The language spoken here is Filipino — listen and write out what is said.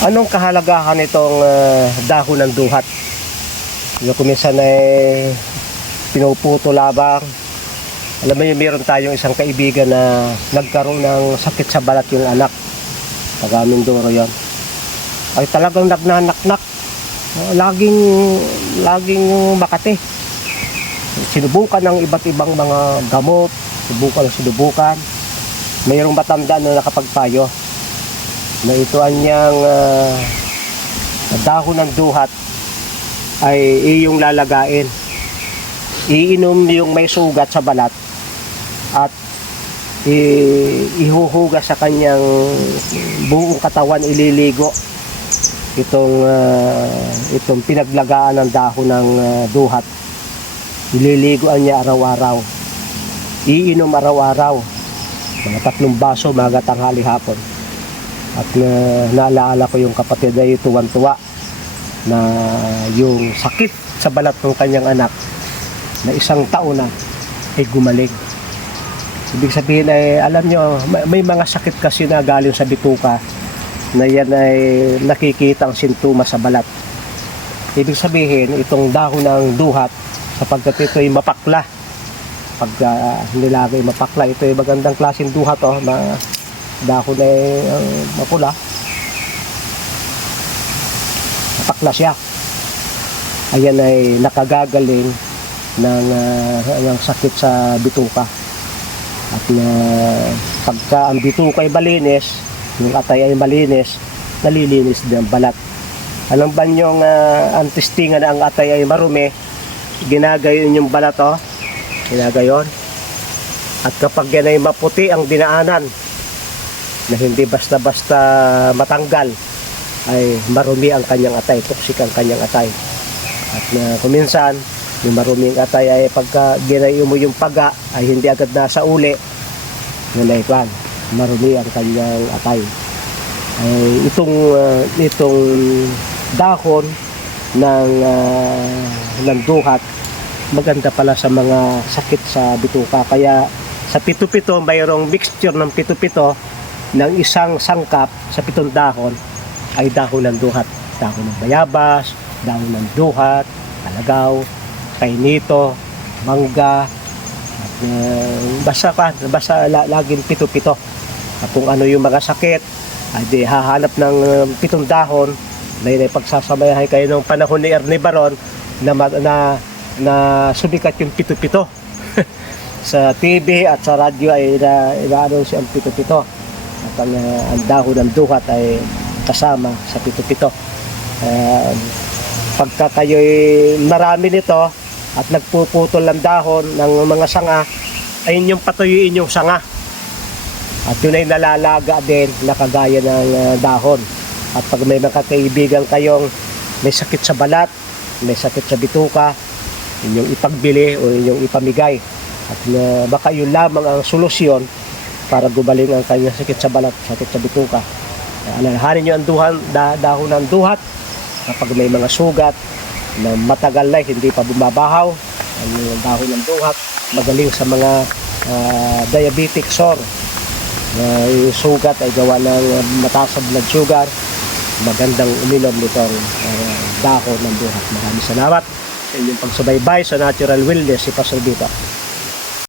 Anong kahalagahan nitong dahon ng duhat? Yung kuminsan ay pinuputo labang. Alam mo yung meron tayong isang kaibigan na nagkaroon ng sakit sa balat yung anak. Taga Mindoro yon. Ay talagang nagnanaknak. Laging makati. Sinubukan ng iba't ibang mga gamot. Sinubukan. Mayroong matanda na nakapagpayo na ito anyang dahon ng duhat ay iyong lalagain. Iinom yung may sugat sa balat at ihuhugas sa kanyang buong katawan, ililigo itong pinaglagaan ng dahon ng duhat. Ililiguan niya araw-araw. Iinom araw-araw. Mga 3 baso, maga, tanghali, hapon. At naalaala ko yung kapatid ay tuwan-tuwa na yung sakit sa balat ng kanyang anak na 1 taon na ay gumaling. Ibig sabihin ay alam nyo, may mga sakit kasi na galing sa bituka na yan ay nakikitang sintomas sa balat. Ibig sabihin itong dahon ng duhat sapagkat ito ay mapakla. Pag nilagay mapakla, ito ay magandang klaseng duhat dahon ay mapula. Mapakla siya. Ayan ay nakagagaling ng sakit sa bituka. At pagka ang bituka ay malinis, yung atay ay malinis, nalilinis din ang balat. Alam ba niyong ang testingan na ang atay ay marumi, ginagayon yung balat, ginagayon. At kapag yan ay maputi ang dinaanan, na hindi basta-basta matanggal, ay marumi ang kanyang atay, toksik ang kanyang atay. At kuminsan, yung marumi ang atay ay pagka ginayo mo yung paga, ay hindi agad nasa uli, nalaikwan, marumi ang kanyang atay. Ay itong dahon ng duhat, maganda pala sa mga sakit sa bituka. Kaya sa pito-pito, mayroong mixture ng pito-pito ng isang sangkap sa 7 dahon ay dahon ng duhat. Dahon ng bayabas, dahon ng duhat, talagaw, kainito, mangga, at basta laging pito-pito. At kung ano yung mga sakit, ay di hahanap ng 7 dahon na pagsasamayahan kayo ng panahon ni Ernie Baron na sumikat yung pito-pito. Sa TV at sa radyo ay inaano siya ang pito-pito. At ang dahon ng duhat ay kasama sa pito-pito. Pagka kayo'y marami nito at nagpuputol ng dahon ng mga sanga, ay inyong patuyuin yung sanga. At yun ay nalalaga din na kagaya ng dahon. At pag may mga kaibigan kayong may sakit sa balat, may sakit sa bituka, inyong ipagbili o inyong ipamigay. At baka yun lamang ang solusyon para gumaling ang kanyang sakit sa balat, sakit sa bituka. Alalahanin nyo ang dahon ng duhat kapag may mga sugat na matagal na hindi pa bumabahaw. Ang dahon ng duhat magaling sa mga diabetic sore. Yung sugat ay gawa ng mataas na blood sugar. Magandang uminom nitong dahon ng duhat. Maraming salamat sa inyong pagsubaybay sa Natural Wellness, si Pastor Vito.